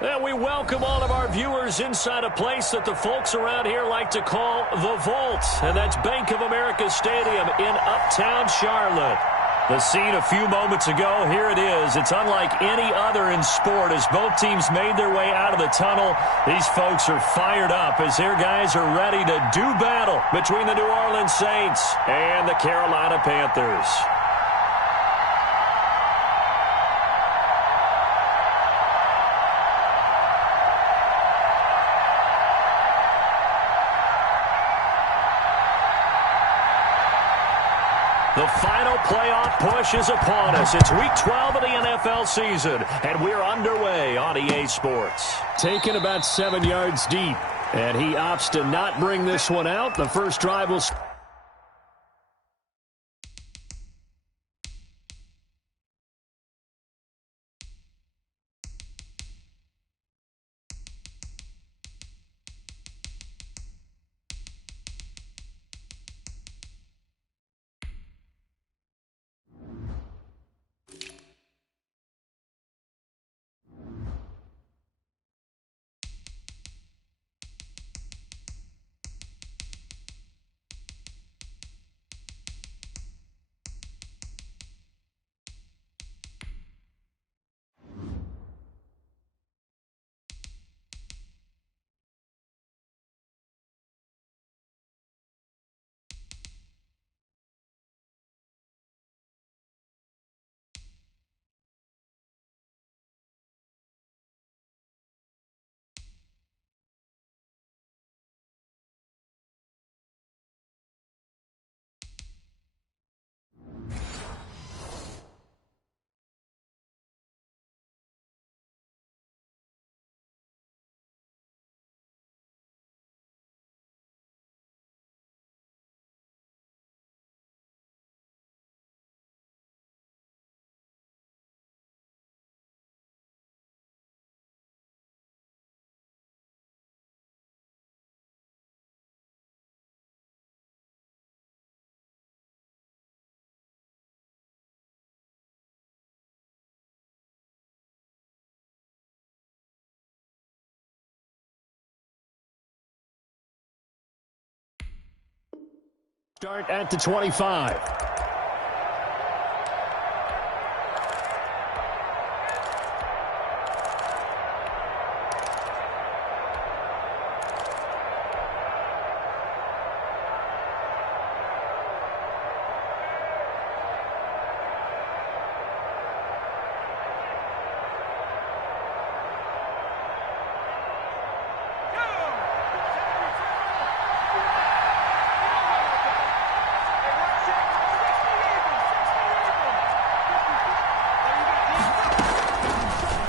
And we welcome all of our viewers inside a place that the folks around here like to call the Vault. And that's Bank of America Stadium in Uptown Charlotte. The scene a few moments ago, here it is. It's unlike any other in sport as both teams made their way out of the tunnel. These folks are fired up as their guys are ready to do battle between the New Orleans Saints and the Carolina Panthers. The final playoff push is upon us. It's Week 12 of the NFL season, and we're underway on EA Sports. Taken about 7 yards deep, and he opts to not bring this one out. The first drive will... Start at the 25.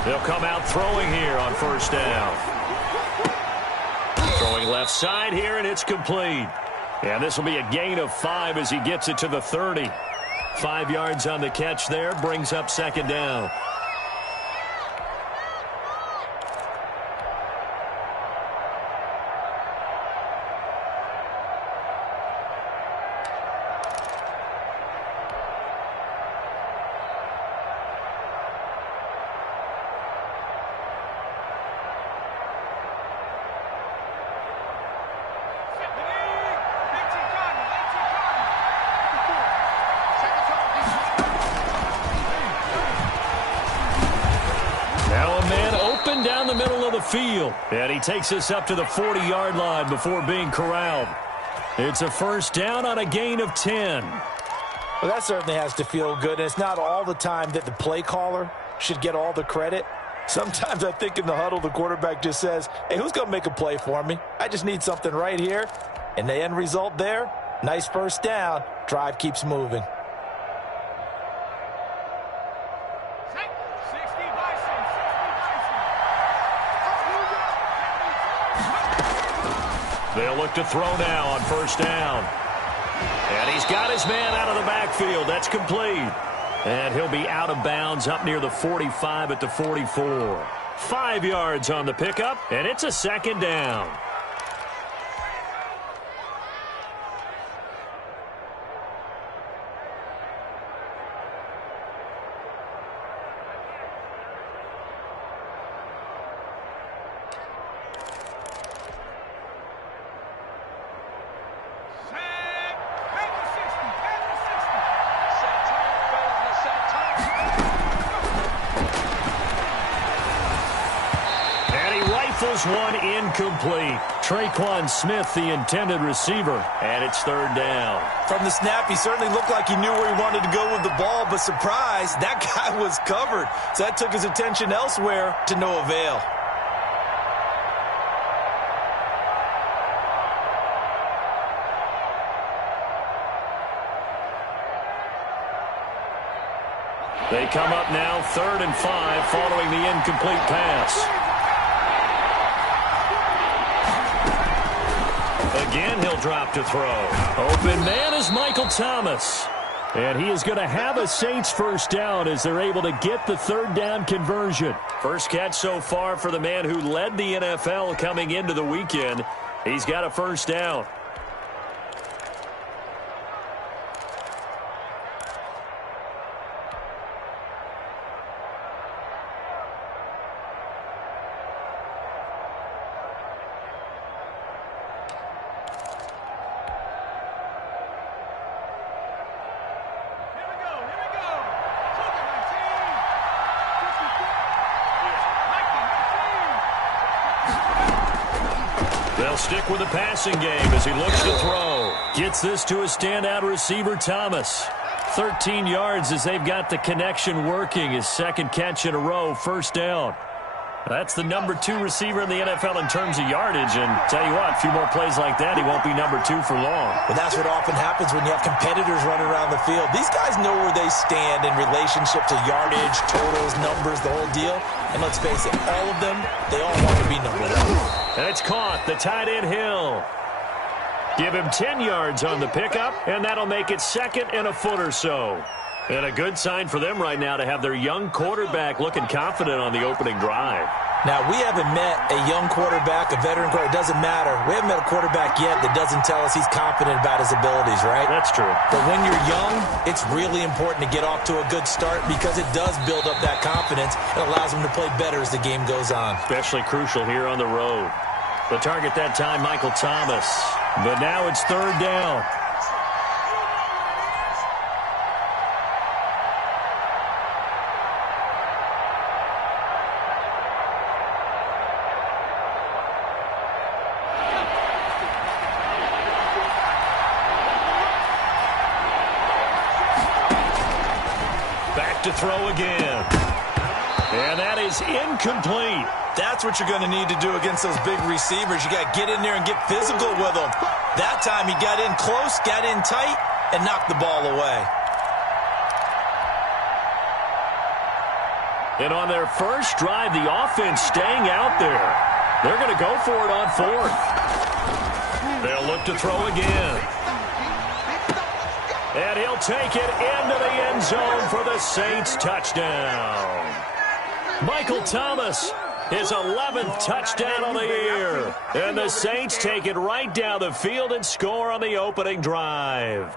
They'll come out throwing here on first down. Throwing left side here, and it's complete. And this will be a gain of 5 as he gets it to the 30. 5 yards on the catch there, brings up second down. Down the middle of the field, and he takes us up to the 40-yard line before being corralled. It's a first down on a gain of 10. Well, that certainly has to feel good, and it's not all the time that the play caller should get all the credit. Sometimes I think in the huddle, the quarterback just says, hey, who's going to make a play for me? I just need something right here. And the end result there, nice first down. Drive keeps moving. They'll look to throw now on first down. And he's got his man out of the backfield. That's complete. And he'll be out of bounds up near the 45 at the 44. 5 yards on the pickup, and it's a second down. rifles one incomplete. Traquan Smith, the intended receiver, and it's third down. From the snap, he certainly looked like he knew where he wanted to go with the ball, but surprise, that guy was covered. So that took his attention elsewhere to no avail. They come up now 3rd and 5 following the incomplete pass. Again, he'll drop to throw. Open man is Michael Thomas. And he is going to have a Saints first down as they're able to get the third down conversion. First catch so far for the man who led the NFL coming into the weekend. He's got a first down. They'll stick with the passing game as he looks to throw. Gets this to a standout receiver, Thomas. 13 yards as they've got the connection working. His second catch in a row, first down. That's the number 2 receiver in the NFL in terms of yardage. And tell you what, a few more plays like that, he won't be number 2 for long. But that's what often happens when you have competitors running around the field. These guys know where they stand in relationship to yardage, totals, numbers, the whole deal. And let's face it, all of them, they all want to be number 1. And it's caught, the tight end Hill. Give him 10 yards on the pickup, and that'll make it 2nd and a foot or so. And a good sign for them right now to have their young quarterback looking confident on the opening drive. Now, we haven't met a young quarterback, a veteran quarterback. It doesn't matter. We haven't met a quarterback yet that doesn't tell us he's confident about his abilities, right? That's true. But when you're young, it's really important to get off to a good start because it does build up that confidence and allows him to play better as the game goes on. Especially crucial here on the road. The target that time, Michael Thomas. But now it's third down. Back to throw again. And that is incomplete. That's what you're going to need to do against those big receivers. You got to get in there and get physical with them. That time he got in close, got in tight, and knocked the ball away. And on their first drive, the offense staying out there. They're going to go for it on 4th. They'll look to throw again. And he'll take it into the end zone for the Saints touchdown. Michael Thomas, his 11th touchdown of the year. And the Saints take it right down the field and score on the opening drive.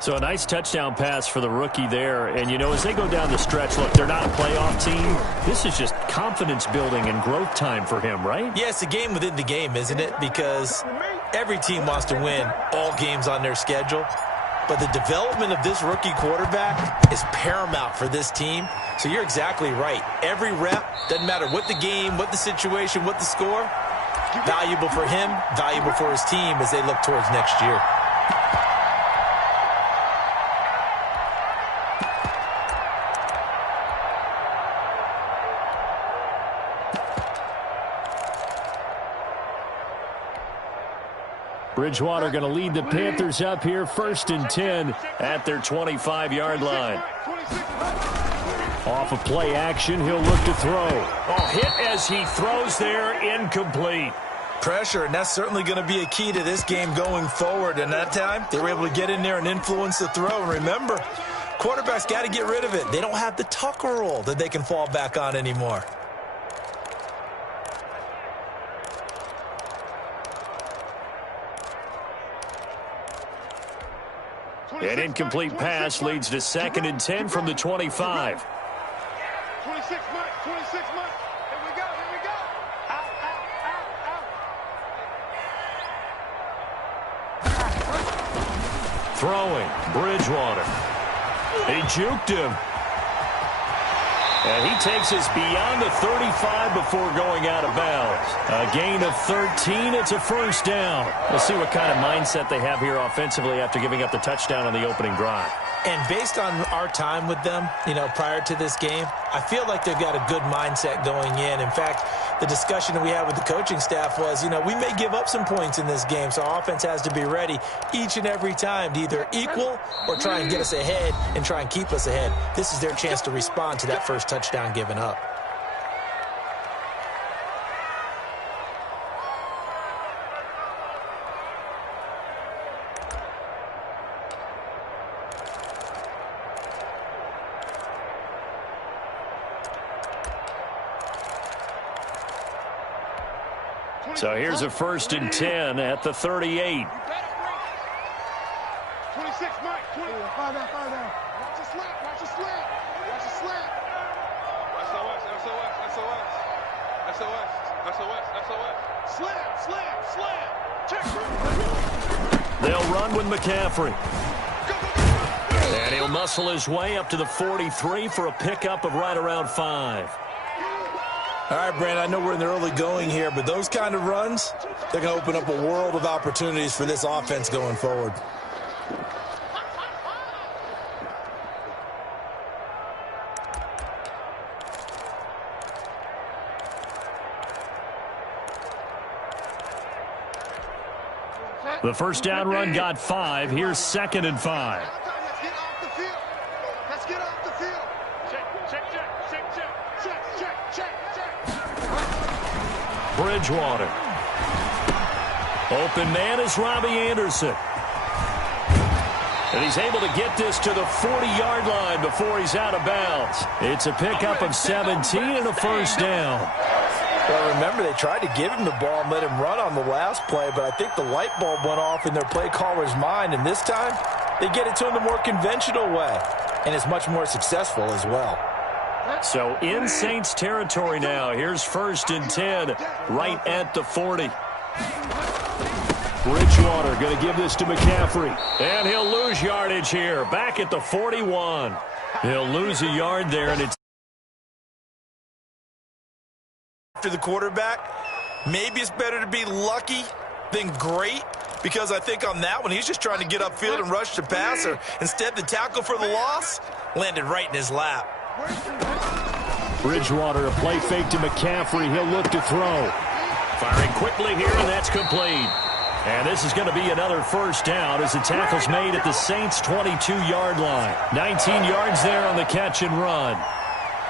So a nice touchdown pass for the rookie there. And, you know, as they go down the stretch, look, they're not a playoff team. This is just confidence building and growth time for him, right? Yeah, it's a game within the game, isn't it? Because every team wants to win all games on their schedule. But the development of this rookie quarterback is paramount for this team. So you're exactly right. Every rep, doesn't matter what the game, what the situation, what the score, valuable for him, valuable for his team as they look towards next year. Bridgewater going to lead the Panthers up here, 1st and 10 at their 25-yard line. Off of play action, he'll look to throw. Oh, hit as he throws there, incomplete. Pressure, and that's certainly going to be a key to this game going forward. And that time, they were able to get in there and influence the throw. And remember, quarterbacks got to get rid of it. They don't have the Tucker rule that they can fall back on anymore. An incomplete pass leads to 2nd and 10 from the 25. 26 months, 26 months. Here we go, here we go. Out, out, out, out. Throwing, Bridgewater. He juked him. And he takes us beyond the 35 before going out of bounds. A gain of 13. It's a first down. We'll see what kind of mindset they have here offensively after giving up the touchdown on the opening drive. And based on our time with them, prior to this game, I feel like they've got a good mindset going in. In fact, the discussion that we had with the coaching staff was, we may give up some points in this game, so our offense has to be ready each and every time to either equal or try and get us ahead and try and keep us ahead. This is their chance to respond to that first touchdown given up. So here's a 1st and 10 at the 38. 26, Mike. 20. Fire down. Watch the slap. Watch the slap. Watch the slap. SOS. Slap. Check. They'll run with McCaffrey. And he'll muscle his way up to the 43 for a pickup of right around 5. All right, Brandon, I know we're in the early going here, but those kind of runs, they're going to open up a world of opportunities for this offense going forward. The first down run got 5. Here's 2nd and 5. Let's get off the field. Check. Bridgewater. Open man is Robbie Anderson. And he's able to get this to the 40-yard line before he's out of bounds. It's a pickup of 17 and a first down. Well, remember, they tried to give him the ball and let him run on the last play, but I think the light bulb went off in their play caller's mind, and this time they get it to him the more conventional way, and it's much more successful as well. So in Saints territory now. Here's 1st and 10 right at the 40. Bridgewater going to give this to McCaffrey. And he'll lose yardage here. Back at the 41. He'll lose a yard there, and it's after the quarterback. Maybe it's better to be lucky than great, because I think on that one he's just trying to get upfield and rush the passer. Instead, the tackle for the loss landed right in his lap. Bridgewater, a play fake to McCaffrey. He'll look to throw. Firing quickly here, and that's complete. And this is going to be another first down as the tackle's made at the Saints' 22-yard line. 19 yards there on the catch and run.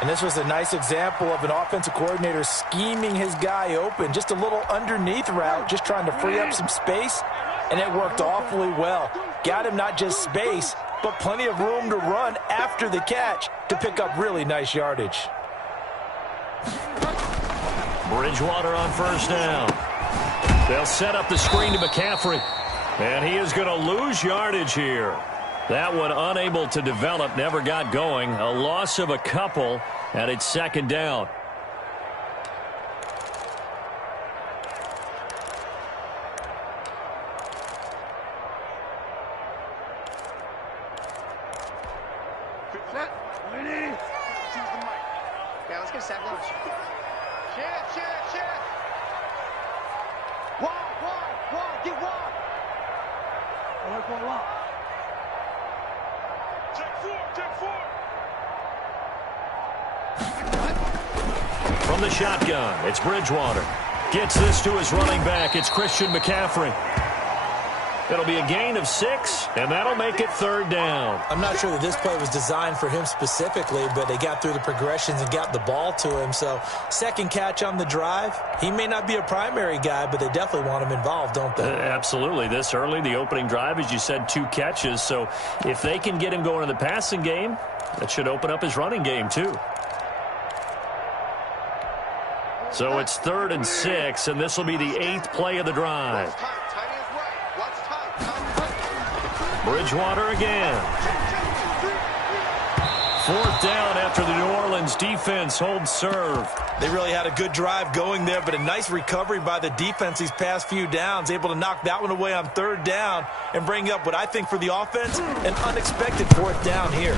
And this was a nice example of an offensive coordinator scheming his guy open. Just a little underneath route, just trying to free up some space, and it worked awfully well. Got him not just space, but plenty of room to run after the catch to pick up really nice yardage. Bridgewater on first down. They'll set up the screen to McCaffrey. And he is going to lose yardage here. That one unable to develop, never got going. A loss of a couple, and it's 2nd down. From the shotgun, it's Bridgewater. Gets this to his running back. It's Christian McCaffrey. It'll be a gain of 6, and that'll make it 3rd down. I'm not sure that this play was designed for him specifically, but they got through the progressions and got the ball to him. So, 2nd catch on the drive. He may not be a primary guy, but they definitely want him involved, don't they? Absolutely. This early, the opening drive, as you said, 2 catches. So, if they can get him going in the passing game, that should open up his running game, too. So, it's 3rd and 6, and this will be the 8th play of the drive. Bridgewater again. 4th down after the New Orleans defense holds serve. They really had a good drive going there, but a nice recovery by the defense these past few downs, able to knock that one away on 3rd down and bring up what I think for the offense, an unexpected 4th down here.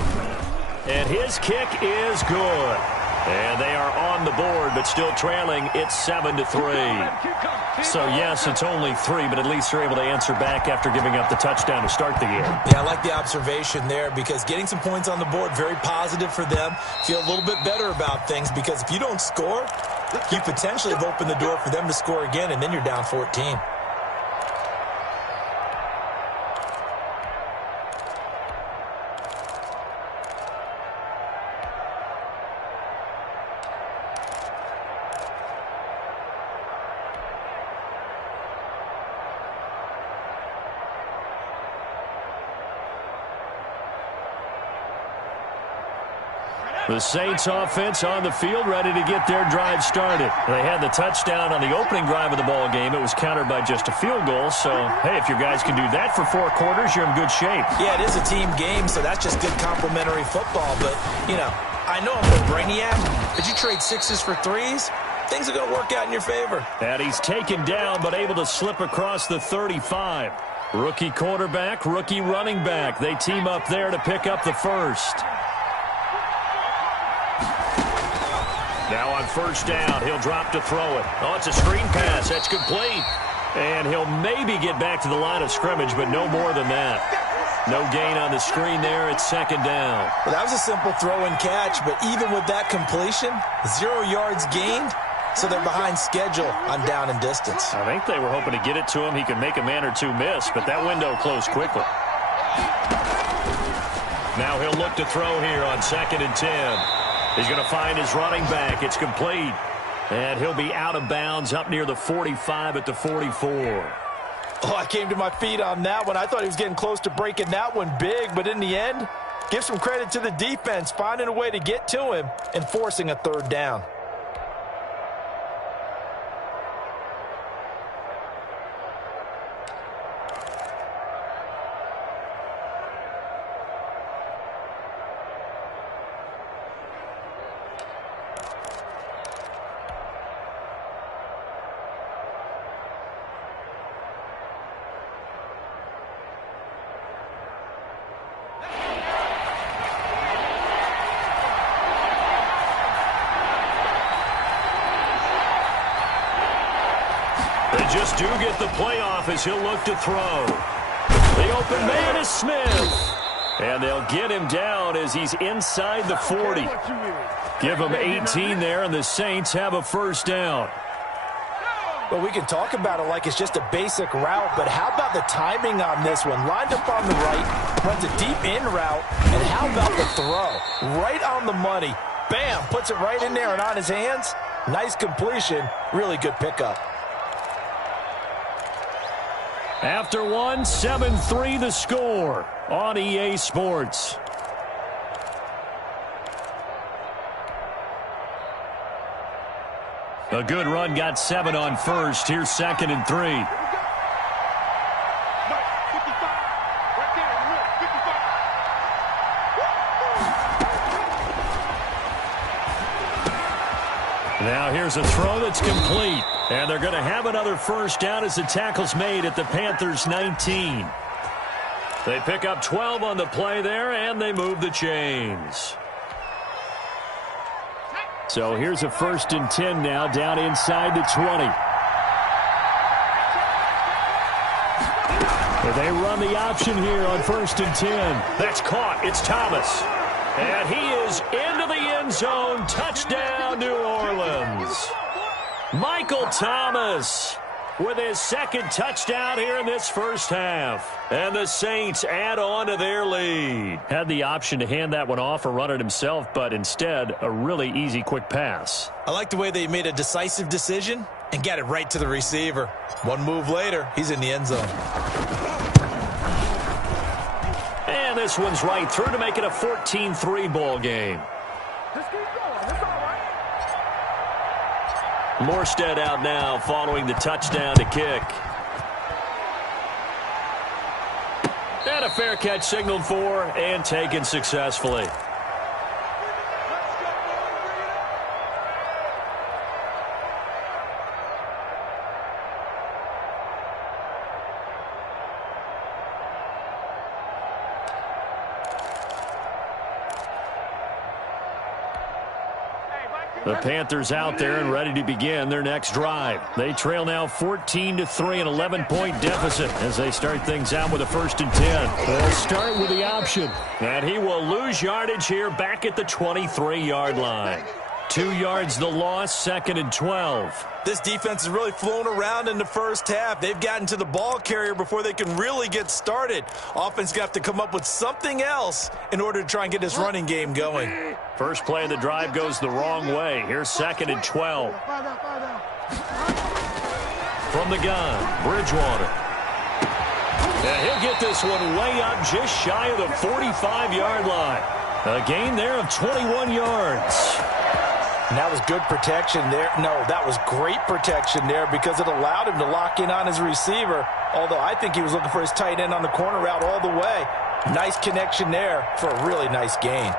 And his kick is good. And they are on the board, but still trailing. It's 7-3. So, yes, it's only 3, but at least they're able to answer back after giving up the touchdown to start the year. Yeah, I like the observation there because getting some points on the board, very positive for them. Feel a little bit better about things because if you don't score, you potentially have opened the door for them to score again, and then you're down 14. The Saints offense on the field, ready to get their drive started. They had the touchdown on the opening drive of the ball game. It was countered by just a field goal. So, hey, if your guys can do that for 4 quarters, you're in good shape. Yeah, it is a team game, so that's just good complimentary football. But, you know, I know I'm a brainiac, but you trade 6s for 3s, things are going to work out in your favor. And he's taken down, but able to slip across the 35. Rookie quarterback, rookie running back. They team up there to pick up the first. Now on first down, he'll drop to throw it. Oh, it's a screen pass. That's complete. And he'll maybe get back to the line of scrimmage, but no more than that. No gain on the screen there. It's second down. Well, that was a simple throw and catch, but even with that completion, 0 yards gained, so they're behind schedule on down and distance. I think they were hoping to get it to him. He could make a man or two miss, but that window closed quickly. Now he'll look to throw here on 2nd and 10. He's going to find his running back. It's complete. And he'll be out of bounds up near the 45 at the 44. Oh, I came to my feet on that one. I thought he was getting close to breaking that one big, but in the end, give some credit to the defense, finding a way to get to him and forcing a 3rd down. They just do get the playoff as he'll look to throw. The open man is Smith. And they'll get him down as he's inside the 40. Give him 18 there, and the Saints have a first down. Well, we can talk about it like it's just a basic route, but how about the timing on this one? Lined up on the right, runs a deep in route, and how about the throw? Right on the money. Bam, puts it right in there and on his hands. Nice completion, really good pickup. After one, 7-3 the score on EA Sports. A good run, got 7 on first. Here's 2nd and 3. Now here's a throw that's complete. And they're going to have another first down as the tackle's made at the Panthers' 19. They pick up 12 on the play there, and they move the chains. So here's a 1st and 10 now, down inside the 20. They run the option here on 1st and 10. That's caught. It's Thomas. And he is into the end zone. Touchdown, New Orleans. Michael Thomas with his 2nd touchdown here in this first half. And the Saints add on to their lead. Had the option to hand that one off or run it himself, but instead a really easy quick pass. I like the way they made a decisive decision and got it right to the receiver. One move later, he's in the end zone. And this one's right through to make it a 14-3 ball game. Morstead out now following the touchdown to kick. And a fair catch signaled for and taken successfully. The Panthers out there and ready to begin their next drive. They trail now 14-3, an 11-point deficit as they start things out with a 1st and 10. They'll start with the option. And he will lose yardage here back at the 23-yard line. 2 yards the loss, 2nd and 12. This defense is really flown around in the first half. They've gotten to the ball carrier before they can really get started. Offense got to come up with something else in order to try and get this running game going. First play of the drive goes the wrong way. Here's 2nd and 12. From the gun, Bridgewater. And he'll get this one way up just shy of the 45-yard line. A gain there of 21 yards. And that was good protection there. No, that was great protection there because it allowed him to lock in on his receiver, although I think he was looking for his tight end on the corner route all the way. Nice connection there for a really nice gain.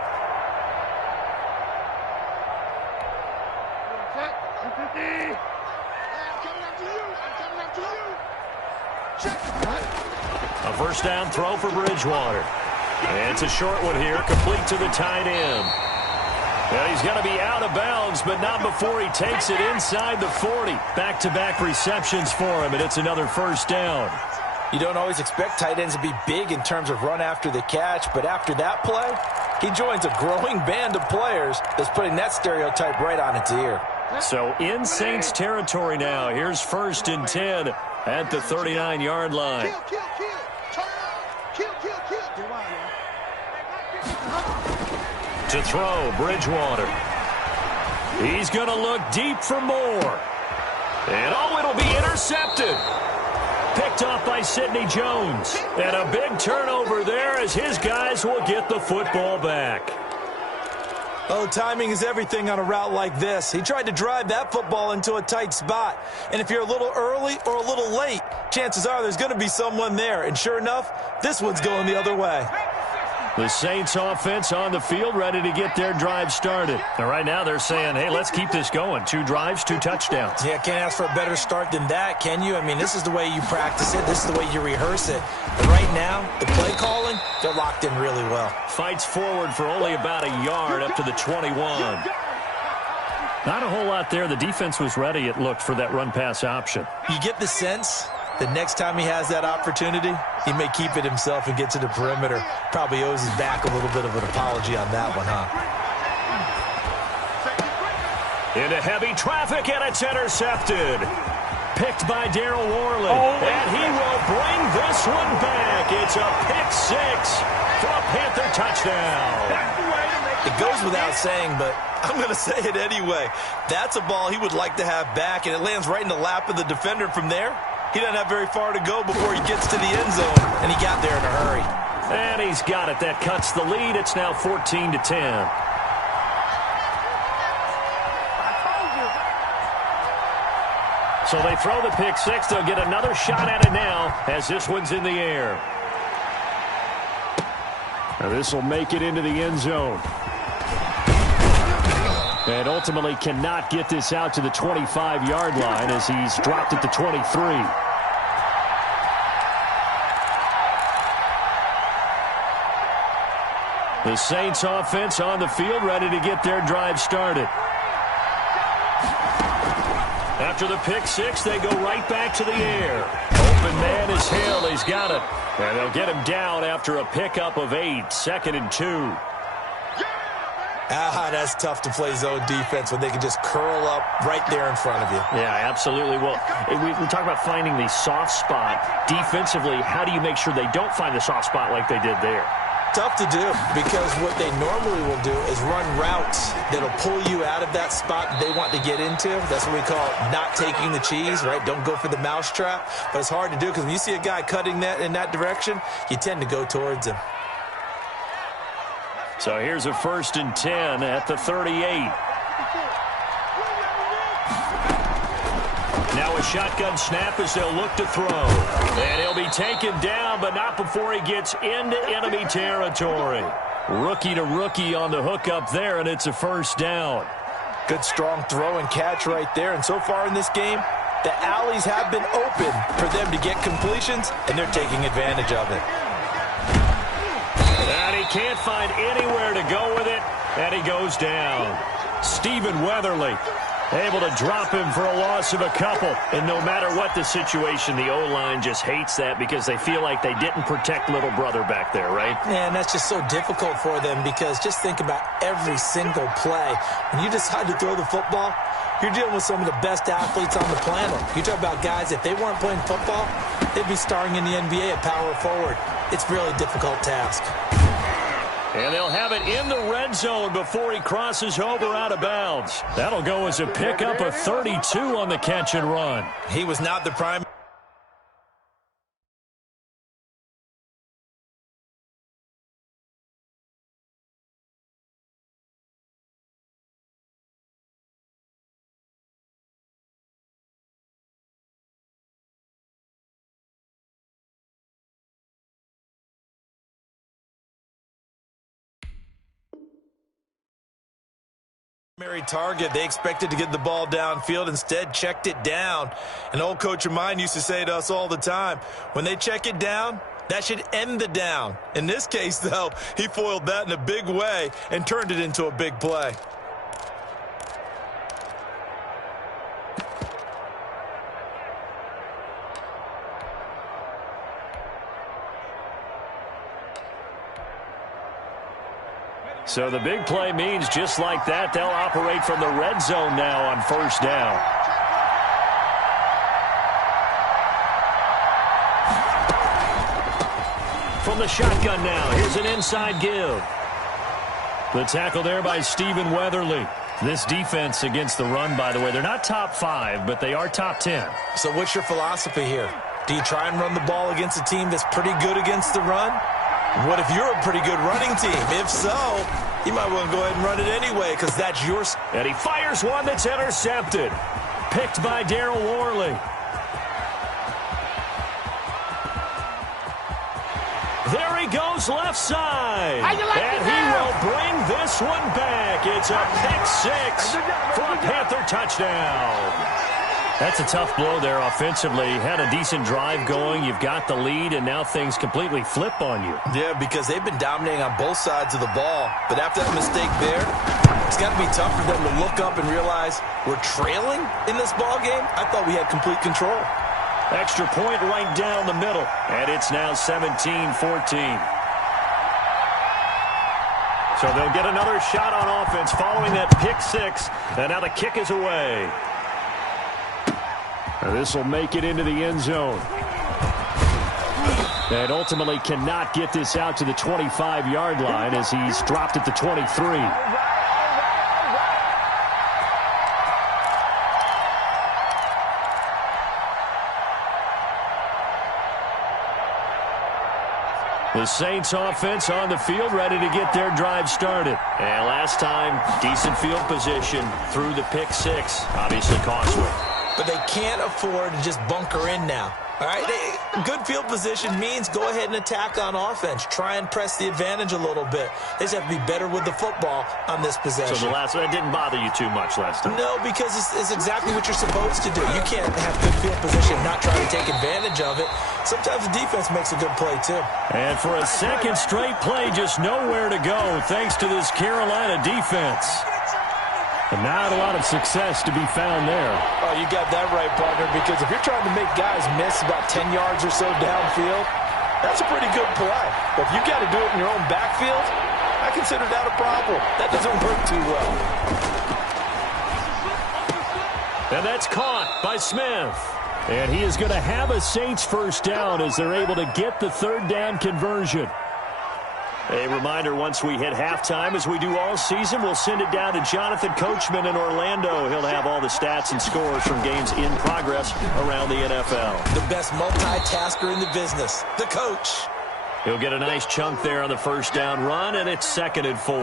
A first down throw for Bridgewater. And it's a short one here, complete to the tight end. Well, he's going to be out of bounds, but not before he takes it inside the 40. Back-to-back receptions for him, and it's another first down. You don't always expect tight ends to be big in terms of run after the catch, but after that play, he joins a growing band of players that's putting that stereotype right on its ear. So in Saints territory now. Here's 1st and 10 at the 39-yard line. To throw, Bridgewater. He's going to look deep for more. And it'll be intercepted. Picked off by Sidney Jones. And a big turnover there as his guys will get the football back. Oh, timing is everything on a route like this. He tried to drive that football into a tight spot. And if you're a little early or a little late, chances are there's going to be someone there. And sure enough, this one's going the other way. The Saints offense on the field ready to get their drive started. And right now they're saying, hey, let's keep this going. 2 drives, 2 touchdowns. Yeah, can't ask for a better start than that, can you? I mean, this is the way you practice it. This is the way you rehearse it. But right now, the play calling, they're locked in really well. Fights forward for only about a yard up to the 21. Not a whole lot there. The defense was ready, it looked, for that run-pass option. You get the sense the next time he has that opportunity, he may keep it himself and get to the perimeter. Probably owes his back a little bit of an apology on that one, huh? Into heavy traffic, and it's intercepted. Picked by Darryl Worley. And he will bring this one back. It's a pick 6 for a Panther touchdown. It goes without saying, but I'm going to say it anyway. That's a ball he would like to have back, and it lands right in the lap of the defender from there. He doesn't have very far to go before he gets to the end zone, and he got there in a hurry. And he's got it. That cuts the lead. It's now 14-10. So they throw the pick 6. They'll get another shot at it now as this one's in the air. Now this will make it into the end zone. And ultimately cannot get this out to the 25-yard line as he's dropped at the 23. The Saints offense on the field ready to get their drive started. After the pick 6, they go right back to the air. Open man is Hill. He's got it. And they'll get him down after a pickup of 8. 2nd and 2. That's tough to play zone defense when they can just curl up right there in front of you. Yeah, absolutely. Well, we talk about finding the soft spot. Defensively, how do you make sure they don't find the soft spot like they did there? Tough to do because what they normally will do is run routes that'll pull you out of that spot that they want to get into. That's what we call not taking the cheese, right? Don't go for the mousetrap. But it's hard to do because when you see a guy cutting that in that direction, you tend to go towards him. So here's a 1st and 10 at the 38. Now a shotgun snap as they'll look to throw. And he'll be taken down, but not before he gets into enemy territory. Rookie to rookie on the hook up there, and it's a first down. Good strong throw and catch right there. And so far in this game, the alleys have been open for them to get completions, and they're taking advantage of it. And he can't find anywhere to go with it, and he goes down. Stephen Weatherly able to drop him for a loss of a couple. And no matter what the situation, the O-line just hates that because they feel like they didn't protect little brother back there, right? Yeah, and that's just so difficult for them because just think about every single play. When you decide to throw the football, you're dealing with some of the best athletes on the planet. You talk about guys, if they weren't playing football, they'd be starring in the NBA at power forward. It's a really difficult task. And they'll have it in the red zone before he crosses over out of bounds. That'll go as a pickup of 32 on the catch and run. He was not the prime. Target. They expected to get the ball downfield, instead checked it down. An old coach of mine used to say to us all the time, when they check it down, that should end the down. In this case, though, he foiled that in a big way and turned it into a big play. So the big play means just like that, they'll operate from the red zone now on first down. From the shotgun now, here's an inside give. The tackle there by Stephen Weatherly. This defense against the run, by the way, they're not top 5, but they are top 10. So what's your philosophy here? Do you try and run the ball against a team that's pretty good against the run? What if you're a pretty good running team? If so, you might want to go ahead and run it anyway because that's your... And he fires one that's intercepted. Picked by Darryl Worley. There he goes left side. And he will bring this one back. It's a pick 6 for a Panther touchdown. That's a tough blow there offensively. Had a decent drive going. You've got the lead, and now things completely flip on you. Yeah, because they've been dominating on both sides of the ball. But after that mistake there, it's got to be tough for them to look up and realize we're trailing in this ball game. I thought we had complete control. Extra point right down the middle, and it's now 17-14. So they'll get another shot on offense following that pick 6, and now the kick is away. This will make it into the end zone. And ultimately cannot get this out to the 25-yard line as he's dropped at the 23. The Saints offense on the field, ready to get their drive started. And last time, decent field position through the pick 6. Obviously costly. But they can't afford to just bunker in now. All right, good field position means go ahead and attack on offense. Try and press the advantage a little bit. They just have to be better with the football on this possession. So the last one didn't bother you too much last time? No, because it's exactly what you're supposed to do. You can't have good field position and not try to take advantage of it. Sometimes the defense makes a good play, too. And for a second straight play, just nowhere to go thanks to this Carolina defense. And not a lot of success to be found there. Oh, you got that right, partner, because if you're trying to make guys miss about 10 yards or so downfield, that's a pretty good play. But if you got to do it in your own backfield, I consider that a problem. That doesn't work too well. And that's caught by Smith. And he is going to have a Saints first down as they're able to get the third down conversion. A reminder, once we hit halftime, as we do all season, we'll send it down to Jonathan Coachman in Orlando. He'll have all the stats and scores from games in progress around the NFL. The best multitasker in the business, the coach. He'll get a nice chunk there on the first down run, and it's 2nd and 4.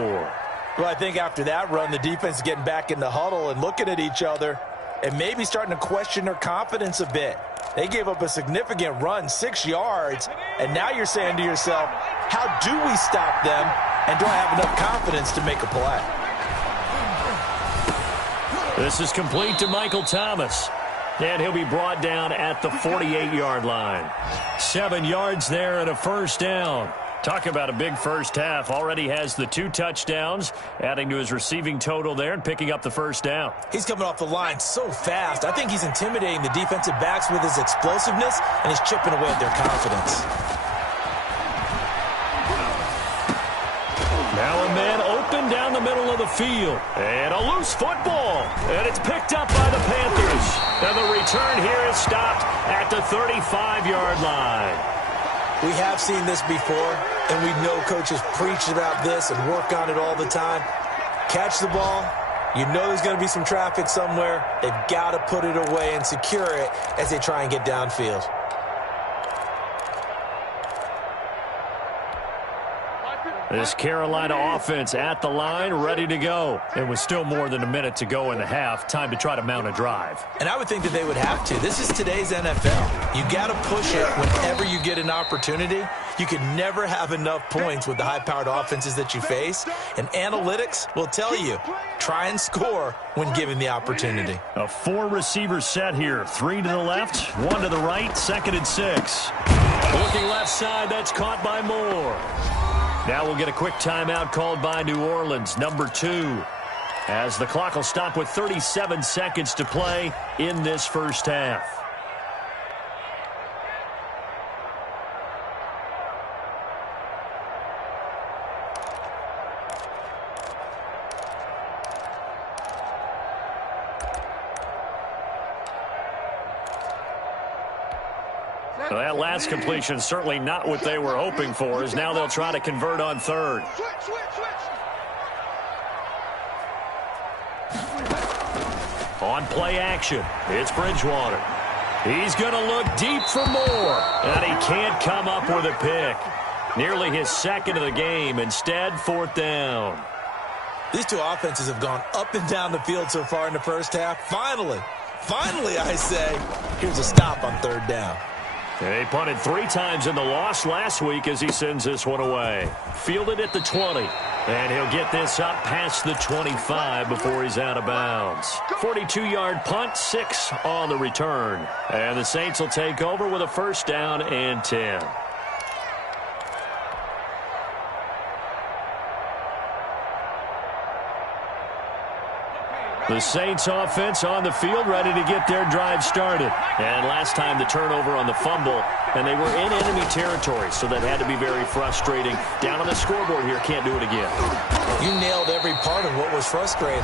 Well, I think after that run, the defense is getting back in the huddle and looking at each other and maybe starting to question their confidence a bit. They gave up a significant run, 6 yards, and now you're saying to yourself, how do we stop them, and do I have enough confidence to make a play? This is complete to Michael Thomas, and he'll be brought down at the 48-yard line. 7 yards there and a first down. Talk about a big first half. Already has the 2 touchdowns, adding to his receiving total there and picking up the first down. He's coming off the line so fast. I think he's intimidating the defensive backs with his explosiveness, and he's chipping away at their confidence. Now a man open down the middle of the field. And a loose football. And it's picked up by the Panthers. And the return here is stopped at the 35-yard line. We have seen this before, and we know coaches preach about this and work on it all the time. Catch the ball. You know there's going to be some traffic somewhere. They've got to put it away and secure it as they try and get downfield. This Carolina offense at the line, ready to go. And with still more than a minute to go in the half, time to try to mount a drive. And I would think that they would have to. This is today's NFL. You got to push it whenever you get an opportunity. You can never have enough points with the high-powered offenses that you face. And analytics will tell you, try and score when given the opportunity. A 4-receiver set here. 3 to the left, 1 to the right, 2nd and 6. Looking left side, that's caught by Moore. Now we'll get a quick timeout called by New Orleans, number 2, as the clock will stop with 37 seconds to play in this first half. Well, that last completion certainly not what they were hoping for, as now they'll try to convert on 3rd. On play action, it's Bridgewater. He's going to look deep for more, and he can't come up with a pick. Nearly his 2nd of the game. Instead, 4th down. These two offenses have gone up and down the field so far in the first half. Finally, I say, here's a stop on 3rd down. They punted 3 times in the loss last week as he sends this one away. Fielded at the 20, and he'll get this up past the 25 before he's out of bounds. 42-yard punt, 6 on the return. And the Saints will take over with a 1st down and 10. The Saints offense on the field, ready to get their drive started. And last time the turnover on the fumble, and they were in enemy territory, so that had to be very frustrating. Down on the scoreboard here, can't do it again. You nailed every part of what was frustrating.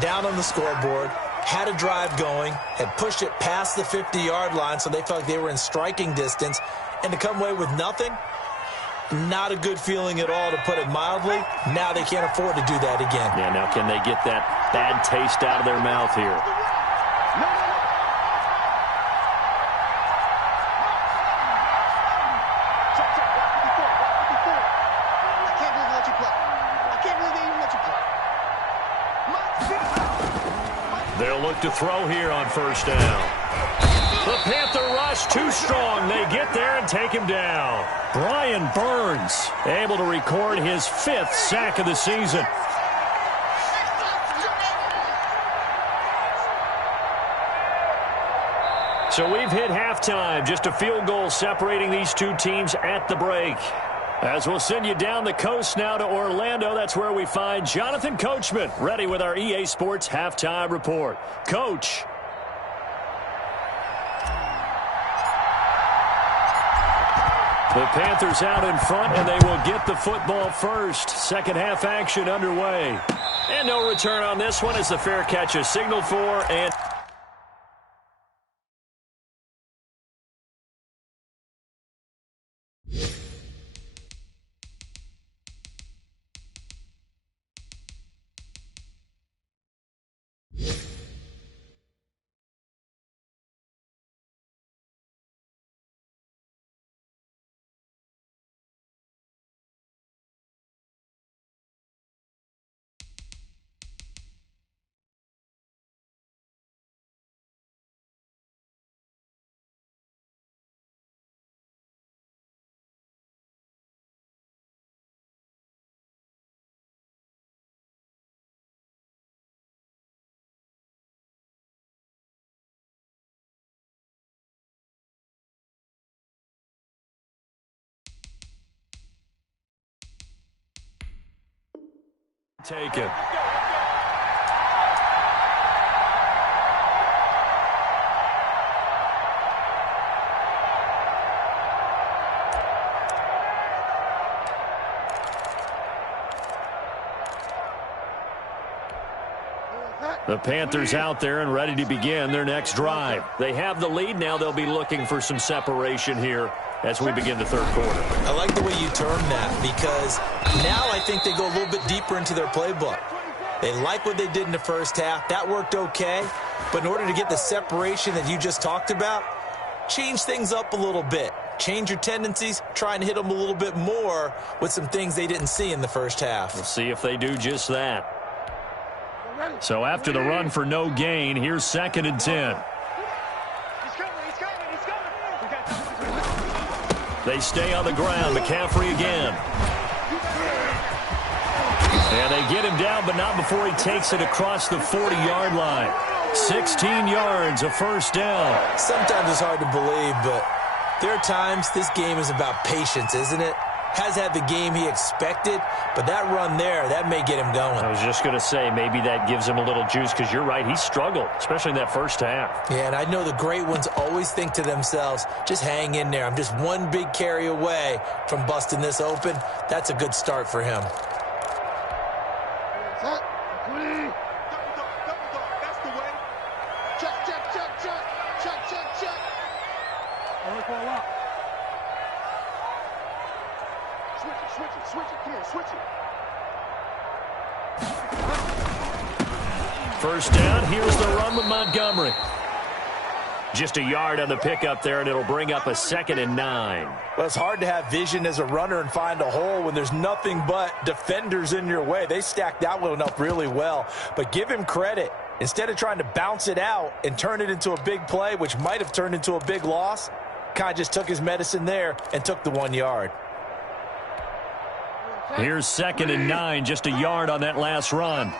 Down on the scoreboard, had a drive going, had pushed it past the 50-yard line, so they felt like they were in striking distance, and to come away with nothing, not a good feeling at all, to put it mildly. Now they can't afford to do that again. Yeah, now can they get that bad taste out of their mouth here? They'll look to throw here on 1st down. The Panther rush too strong. They get there and take him down. Brian Burns able to record his 5th sack of the season. So we've hit halftime. Just a field goal separating these two teams at the break. As we'll send you down the coast now to Orlando, that's where we find Jonathan Coachman, ready with our EA Sports Halftime Report. Coach. The Panthers out in front, and they will get the football first. Second half action underway. And no return on this one as the fair catch is signaled for. And Take it. The Panthers out there and ready to begin their next drive. They have the lead. Now they'll be looking for some separation here as we begin the third quarter. I like the way you termed that, because now I think they go a little bit deeper into their playbook. They like what they did in the first half. That worked okay. But in order to get the separation that you just talked about, change things up a little bit. Change your tendencies, try and hit them a little bit more with some things they didn't see in the first half. We'll see if they do just that. So after the run for no gain, here's 2nd and 10. They stay on the ground. McCaffrey again. And they get him down, but not before he takes it across the 40-yard line. 16 yards, a first down. Sometimes it's hard to believe, but there are times this game is about patience, isn't it? Has had the game he expected, but that run there, that may get him going. I was just going to say, maybe that gives him a little juice, because you're right, he struggled, especially in that first half. Yeah, and I know the great ones always think to themselves, just hang in there. I'm just one big carry away from busting this open. That's a good start for him. First down, here's the run with Montgomery. Just a yard on the pickup there, and it'll bring up a 2nd and 9. Well, it's hard to have vision as a runner and find a hole when there's nothing but defenders in your way. They stacked that one up really well. But give him credit. Instead of trying to bounce it out and turn it into a big play, which might have turned into a big loss, kind of just took his medicine there and took the 1 yard. Here's 2nd and 9, just a yard on that last run.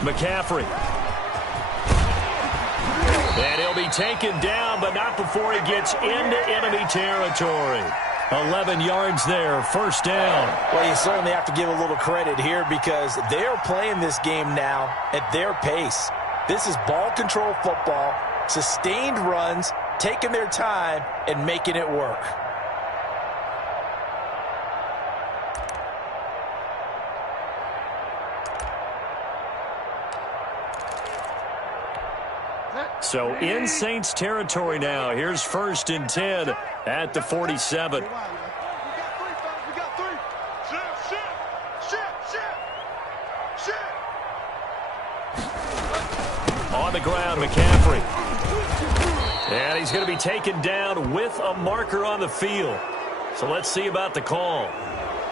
McCaffrey. And he'll be taken down, but not before he gets into enemy territory. 11 yards there, first down. Well, you certainly have to give a little credit here, because they're playing this game now at their pace. This is ball control football, sustained runs, taking their time and making it work. So in Saints territory now. Here's 1st and 10 at the 47. On the ground, McCaffrey. And he's going to be taken down with a marker on the field. So let's see about the call.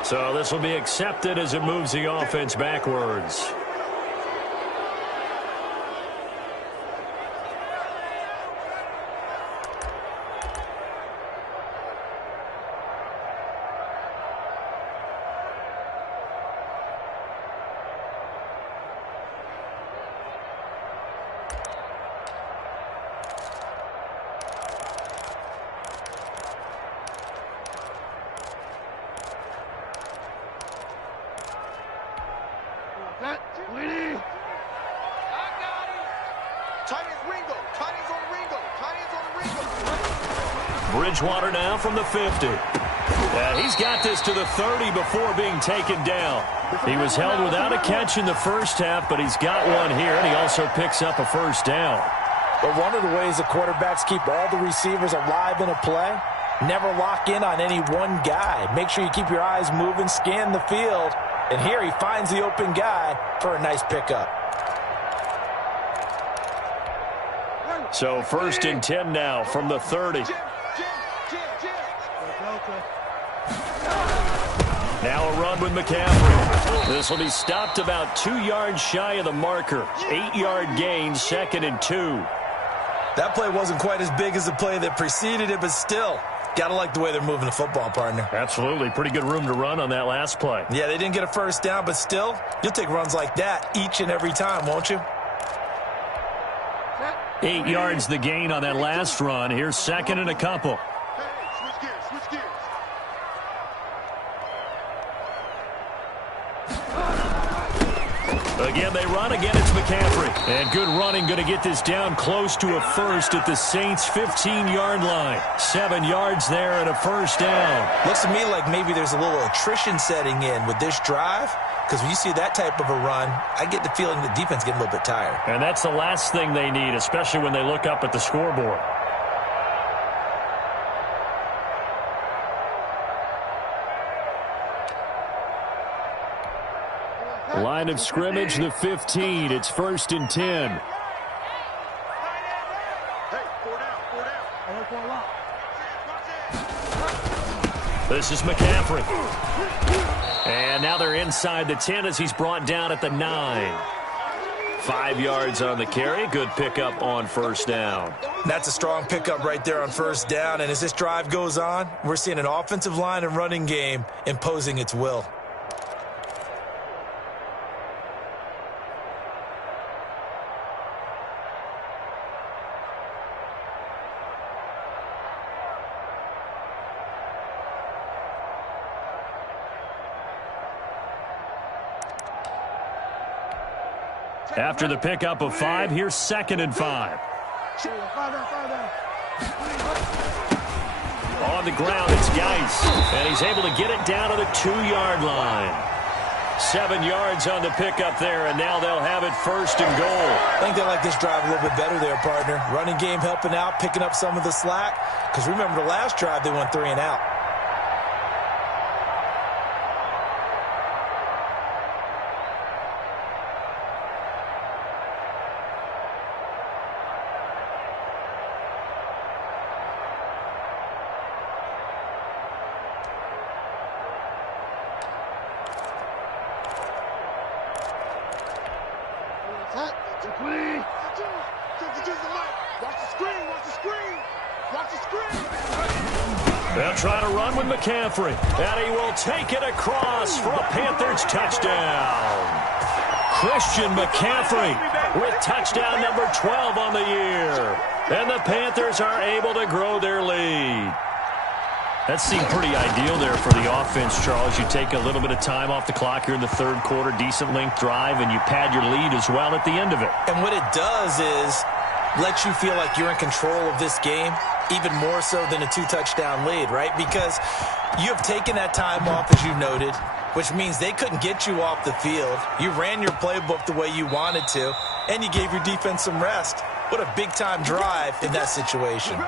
So this will be accepted as it moves the offense backwards. Bridgewater now from the 50. He's got this to the 30 before being taken down. He was held without a catch in the first half, but he's got one here, and he also picks up a first down. But one of the ways the quarterbacks keep all the receivers alive in a play, never lock in on any one guy. Make sure you keep your eyes moving, scan the field, and here he finds the open guy for a nice pickup. So 1st and 10 now from the 30. Now a run with McCaffrey. This will be stopped about 2 yards shy of the marker. 8-yard gain, 2nd and 2. That play wasn't quite as big as the play that preceded it, but still, got to like the way they're moving the football, partner. Absolutely. Pretty good room to run on that last play. Yeah, they didn't get a first down, but still, you'll take runs like that each and every time, won't you? 8 yards the gain on that last run. Here's second and a couple. Switch gears, switch gears. Again, they run. Again, it's McCaffrey. And good running, going to get this down close to a first at the Saints' 15-yard line. 7 yards there and a first down. Looks to me like maybe there's a little attrition setting in with this drive, because when you see that type of a run, I get the feeling the defense getting a little bit tired. And that's the last thing they need, especially when they look up at the scoreboard. Line of scrimmage, the 15. It's 1st and 10. Hey, 4 down. This is McCaffrey. And now they're inside the 10 as he's brought down at the 9. 5 yards on the carry. Good pickup on first down. That's a strong pickup right there on first down. And as this drive goes on, we're seeing an offensive line and running game imposing its will. After the pickup of 5, here's 2nd and 5. On the ground, it's Geis. And he's able to get it down to the 2-yard line. 7 yards on the pickup there, and now they'll have it 1st and goal. I think they like this drive a little bit better there, partner. Running game helping out, picking up some of the slack. Because remember the last drive, they went 3 and out. They'll try to run with McCaffrey. And he will take it across for a Panthers touchdown. Christian McCaffrey with touchdown number 12 on the year. And the Panthers are able to grow their lead. That seemed pretty ideal there for the offense, Charles. You take a little bit of time off the clock here in the third quarter, decent length drive, and you pad your lead as well at the end of it. And what it does is let you feel like you're in control of this game, even more so than a 2-touchdown lead, right? Because you have taken that time off, as you noted, which means they couldn't get you off the field. You ran your playbook the way you wanted to, and you gave your defense some rest. What a big-time drive in that situation.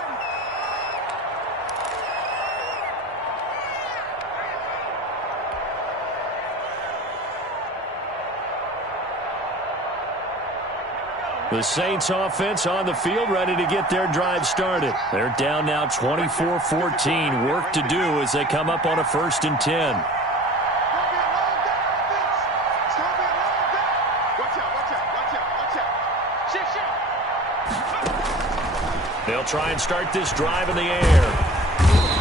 The Saints offense on the field, ready to get their drive started. They're down now 24-14. Work to do as they come up on a 1st and 10. They'll try and start this drive in the air.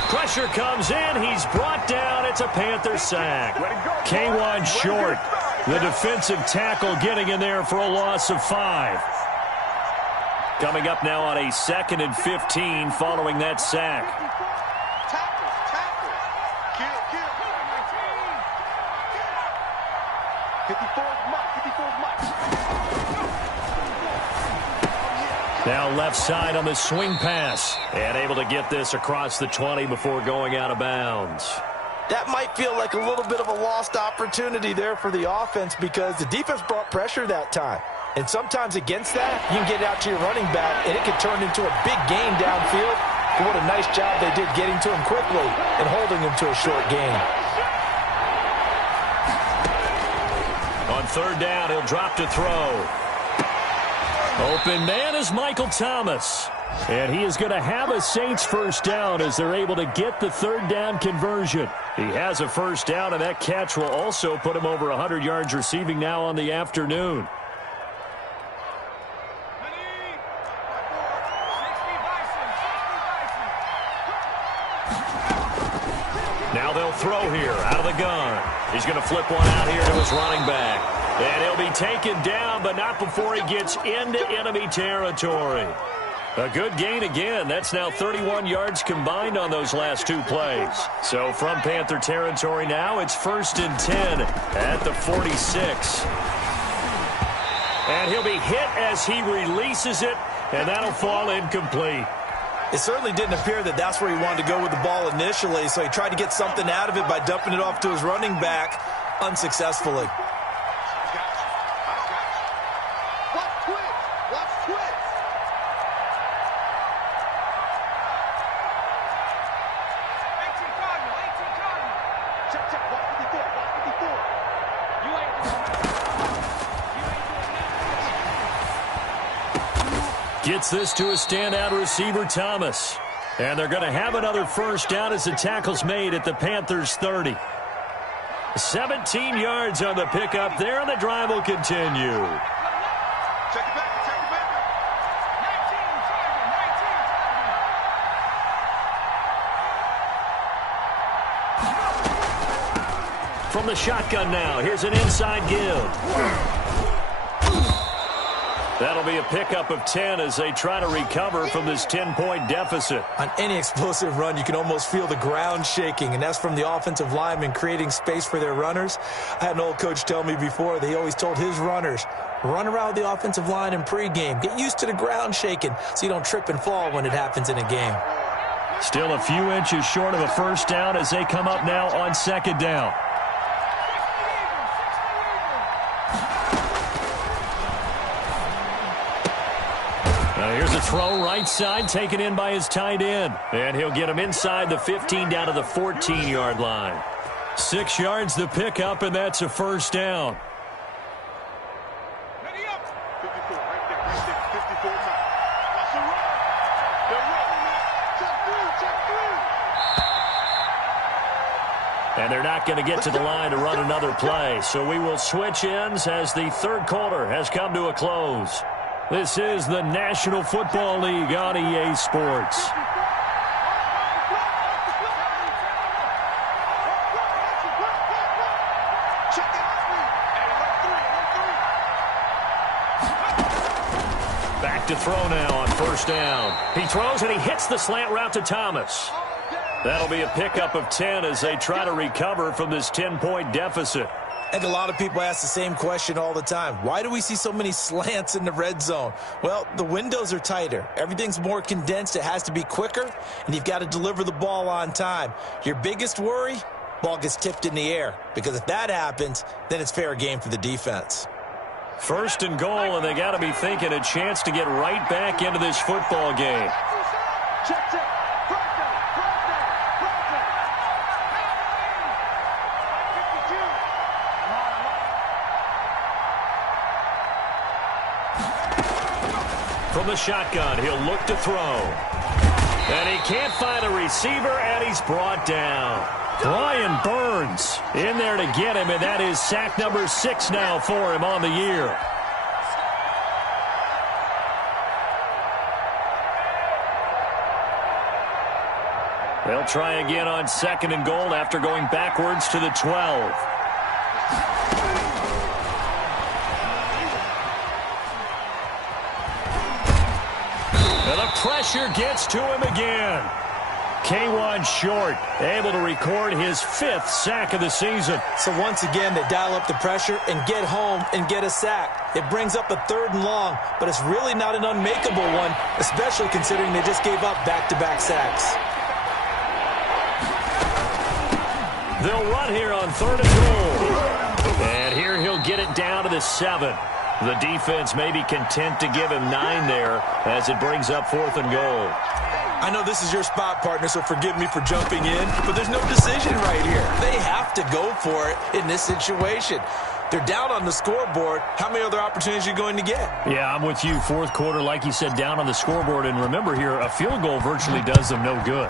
Pressure comes in. He's brought down. It's a Panther sack. K'Wan Short, the defensive tackle, getting in there for a loss of 5. Coming up now on a 2nd and 15 following that sack. Now left side on the swing pass. And able to get this across the 20 before going out of bounds. That might feel like a little bit of a lost opportunity there for the offense because the defense brought pressure that time. And sometimes against that, you can get out to your running back, and it can turn into a big gain downfield. But what a nice job they did getting to him quickly and holding him to a short gain. On 3rd down, he'll drop to throw. Open man is Michael Thomas. And he is going to have a Saints 1st down as they're able to get the 3rd down conversion. He has a 1st down, and that catch will also put him over 100 yards receiving now on the afternoon. Now they'll throw here out of the gun. He's going to flip one out here to his running back. And he'll be taken down, but not before he gets into enemy territory. A good gain again. That's now 31 yards combined on those last two plays. So from Panther territory now, it's 1st and 10 at the 46. And he'll be hit as he releases it, and that'll fall incomplete. It certainly didn't appear that that's where he wanted to go with the ball initially, so he tried to get something out of it by dumping it off to his running back unsuccessfully. Gets this to a standout receiver, Thomas. And they're going to have another first down as the tackle's made at the Panthers' 30. 17 yards on the pickup there, and the drive will continue. Check it back, check it back. From the shotgun now, here's an inside give. That'll be a pickup of 10 as they try to recover from this 10-point deficit. On any explosive run, you can almost feel the ground shaking, and that's from the offensive linemen creating space for their runners. I had an old coach tell me before that he always told his runners, run around the offensive line in pregame. Get used to the ground shaking so you don't trip and fall when it happens in a game. Still a few inches short of a first down as they come up now on 2nd down. Here's a throw right side taken in by his tight end. And he'll get him inside the 15 down to the 14-yard line. 6 yards the pickup, and that's a first down. Ready up. 54, right there, 54 now. Watch the run. They're running it. Check through. And they're not going to get to the line to run another play. So we will switch ends as the third quarter has come to a close. This is the National Football League on EA Sports. Back to throw now on first down. He throws and he hits the slant route to Thomas. That'll be a pickup of 10 as they try to recover from this 10-point deficit. And a lot of people ask the same question all the time. Why do we see so many slants in the red zone? Well, the windows are tighter. Everything's more condensed. It has to be quicker, and you've got to deliver the ball on time. Your biggest worry? Ball gets tipped in the air. Because if that happens, then it's fair game for the defense. 1st and goal, and they got to be thinking a chance to get right back into this football game. Check. From the shotgun, he'll look to throw. And he can't find a receiver, and he's brought down. Brian Burns in there to get him, and that is sack number 6 now for him on the year. They'll try again on 2nd and goal after going backwards to the 12. And the pressure gets to him again. K1 Short able to record his 5th sack of the season. So once again, they dial up the pressure and get home and get a sack. It brings up a 3rd and long, but it's really not an unmakeable one, especially considering they just gave up back-to-back sacks. They'll run here on 3rd and goal. And here he'll get it down to the 7. The defense may be content to give him 9 there as it brings up 4th and goal. I know this is your spot, partner, so forgive me for jumping in, but there's no decision right here. They have to go for it in this situation. They're down on the scoreboard. How many other opportunities are you going to get? Yeah, I'm with you. 4th quarter, like you said, down on the scoreboard. And remember here, a field goal virtually does them no good.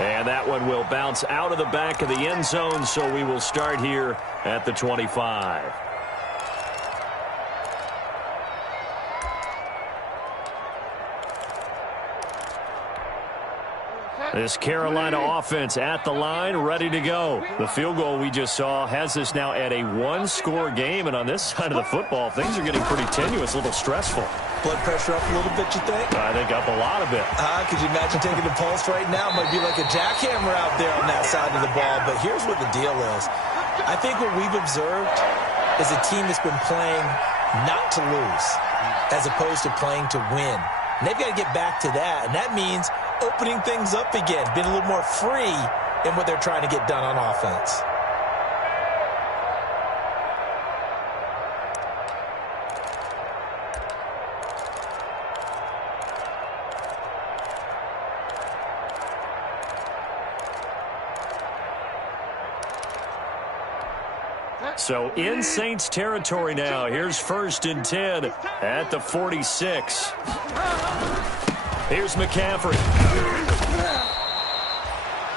And that one will bounce out of the back of the end zone, so we will start here at the 25. This Carolina offense at the line, ready to go. The field goal we just saw has us now at a one-score game, and on this side of the football, things are getting pretty tenuous, a little stressful. Blood pressure up a little bit, you think? I think up a lot of it. Could you imagine taking the pulse right now? It might be like a jackhammer out there on that side of the ball, but here's what the deal is. I think what we've observed is a team that's been playing not to lose as opposed to playing to win. And they've got to get back to that, and that means opening things up again, being a little more free in what they're trying to get done on offense. So in Saints territory now. Here's 1st and 10 at the 46. Here's McCaffrey.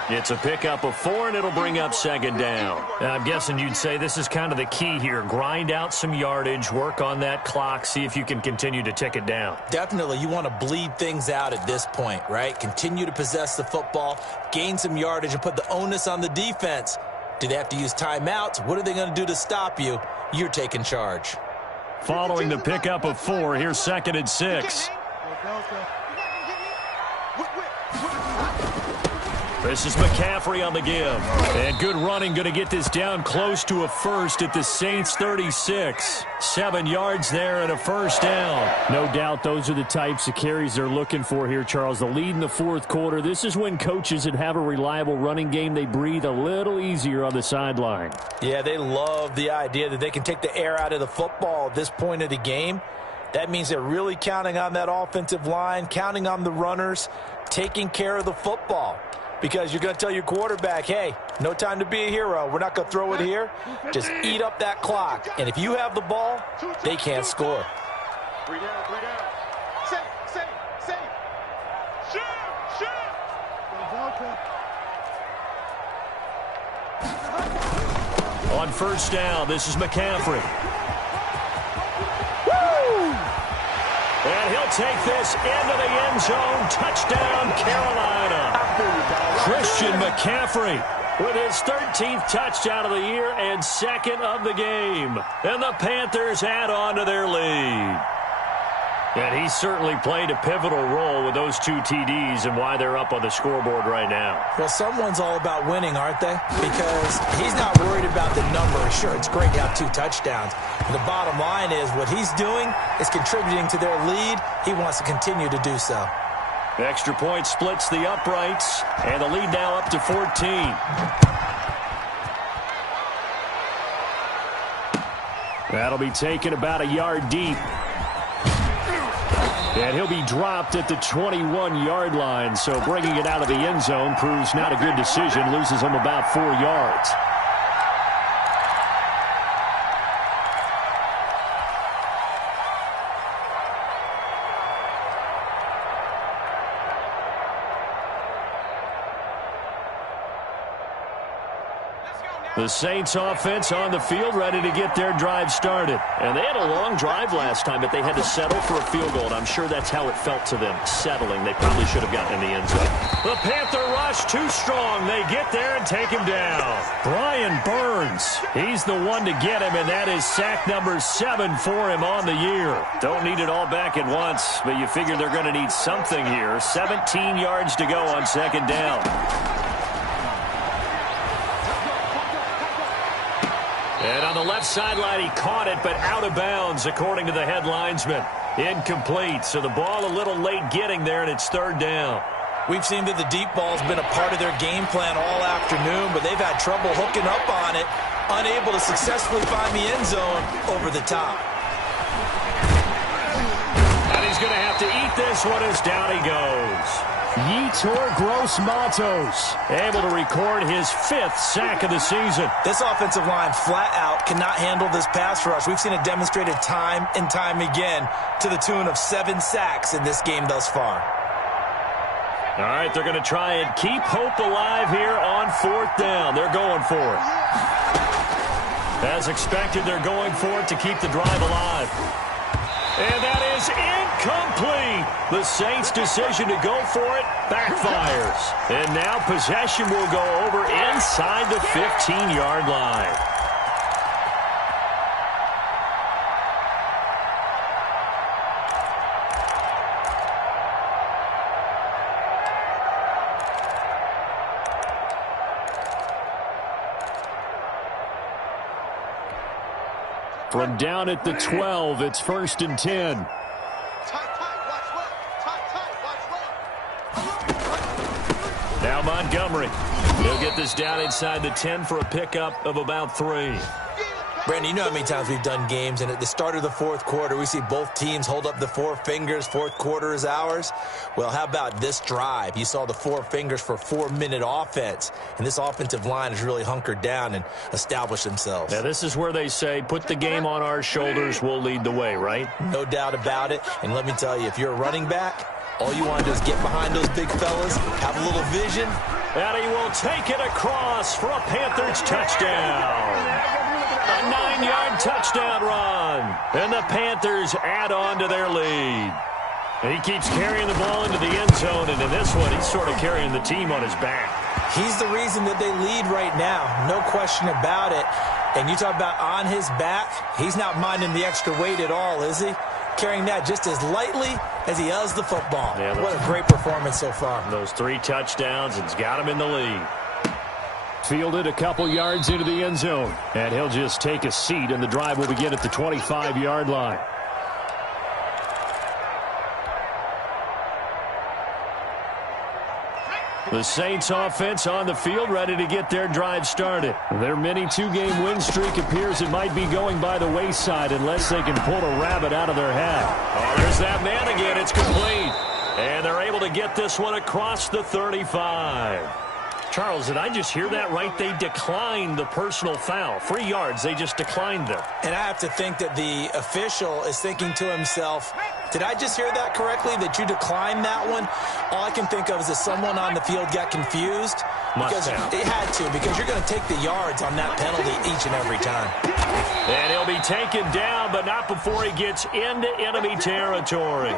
It's a pickup of 4, and it'll bring up 2nd down. I'm guessing you'd say this is kind of the key here. Grind out some yardage, work on that clock, see if you can continue to tick it down. Definitely. You want to bleed things out at this point, right? Continue to possess the football, gain some yardage, and put the onus on the defense. Do they have to use timeouts? What are they going to do to stop you? You're taking charge. Following the pickup of 4, here's 2nd and 6. This is McCaffrey on the give. And good running, going to get this down close to a first at the Saints 36. 7 yards there and a 1st down. No doubt those are the types of carries they're looking for here, Charles. The lead in the 4th quarter. This is when coaches that have a reliable running game, they breathe a little easier on the sideline. Yeah, they love the idea that they can take the air out of the football at this point of the game. That means they're really counting on that offensive line, counting on the runners, taking care of the football. Because you're going to tell your quarterback, hey, no time to be a hero. We're not going to throw it here. Just eat up that clock. And if you have the ball, they can't score. 3 down, 3 down. Safe. Shoot. On 1st down, this is McCaffrey. And he'll take this into the end zone. Touchdown, Carolina. Christian McCaffrey with his 13th touchdown of the year and 2nd of the game. And the Panthers add on to their lead. And he certainly played a pivotal role with those 2 TDs and why they're up on the scoreboard right now. Well, someone's all about winning, aren't they? Because he's not worried about the number. Sure, it's great to have 2 touchdowns. But the bottom line is what he's doing is contributing to their lead. He wants to continue to do so. Extra point splits the uprights, and the lead now up to 14. That'll be taken about a yard deep. And he'll be dropped at the 21-yard line, so bringing it out of the end zone proves not a good decision, loses him about 4 yards. The Saints offense on the field, ready to get their drive started. And they had a long drive last time, but they had to settle for a field goal, and I'm sure that's how it felt to them, settling. They probably should have gotten in the end zone. The Panther rush too strong. They get there and take him down. Brian Burns, he's the one to get him, and that is sack number 7 for him on the year. Don't need it all back at once, but you figure they're going to need something here. 17 yards to go on 2nd down. And on the left sideline, he caught it, but out of bounds, according to the head linesman. Incomplete, so the ball a little late getting there, and it's 3rd down. We've seen that the deep ball's been a part of their game plan all afternoon, but they've had trouble hooking up on it, unable to successfully find the end zone over the top. And he's going to have to eat this one as down he goes. Yetur Gross-Matos able to record his 5th sack of the season. This offensive line flat out cannot handle this pass rush. We've seen it demonstrated time and time again to the tune of 7 sacks in this game thus far. All right, they're going to try and keep hope alive here on 4th down. They're going for it. As expected, they're going for it to keep the drive alive. And that is incomplete. The Saints' decision to go for it backfires. And now possession will go over inside the 15-yard line. From down at the 12, it's 1st and 10. Now Montgomery. He'll get this down inside the 10 for a pickup of about 3. Brandon, you know how many times we've done games, and at the start of the fourth quarter, we see both teams hold up the 4 fingers, fourth quarter is ours. Well, how about this drive? You saw the 4 fingers for 4-minute offense, and this offensive line has really hunkered down and established themselves. Now, this is where they say, put the game on our shoulders, we'll lead the way, right? No doubt about it, and let me tell you, if you're a running back, all you want to do is get behind those big fellas, have a little vision. And he will take it across for a Panthers touchdown. A 9-yard touchdown run. And the Panthers add on to their lead. He keeps carrying the ball into the end zone, and in this one, he's sort of carrying the team on his back. He's the reason that they lead right now, no question about it. And you talk about on his back, he's not minding the extra weight at all, is he? Carrying that just as lightly as he does the football. Yeah, what a great performance so far. Those 3 touchdowns, it's got him in the lead. Fielded a couple yards into the end zone, and he'll just take a seat, and the drive will begin at the 25-yard line. The Saints offense on the field, ready to get their drive started. Their mini 2-game win streak appears it might be going by the wayside unless they can pull a rabbit out of their hat. Oh, there's that man again. It's complete. And they're able to get this one across the 35. Charles, did I just hear that right? They declined the personal foul. 3 yards, they just declined them. And I have to think that the official is thinking to himself, did I just hear that correctly, that you declined that one? All I can think of is that someone on the field got confused. Because it had to, because you're going to take the yards on that penalty each and every time. And he'll be taken down, but not before he gets into enemy territory.